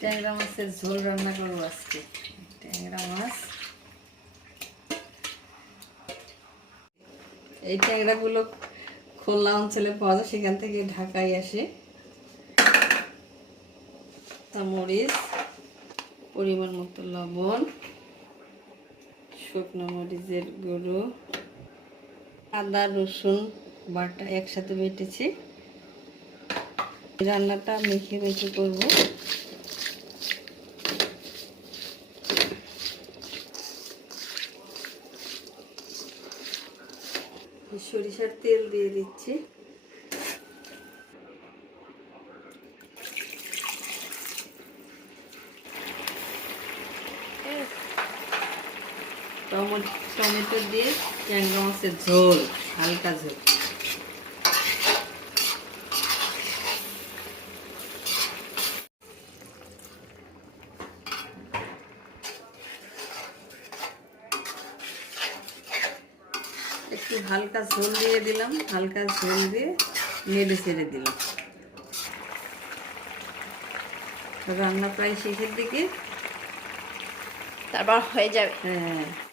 ট্যাংরা মাছের ঝোল রান্না করবো আজকে। ট্যাংরা মাছ, এই ট্যাংরাগুলো খুলনা অঞ্চলে পাওয়া যায়, সেখান থেকে ঢাকায় আসে। মরিচ, পরিমাণ মতো লবণ, শুকনো মরিচের গুঁড়ো, আদা রসুন বাটা একসাথে বেটেছি। রান্নাটা মেখে মেখে করবো। সরিষার তেল দিয়ে দিচ্ছি। টমেটো দিয়ে ট্যাংরা মাছের ঝোল, হালকা ঝোল। একটু হালকা ঝোল দিয়ে দিলাম, হালকা ঝোল দিয়ে নেড়ে ছেড়ে দিলাম। রান্না প্রায় শেষের দিকে, তারপর হয়ে যাবে। হ্যাঁ।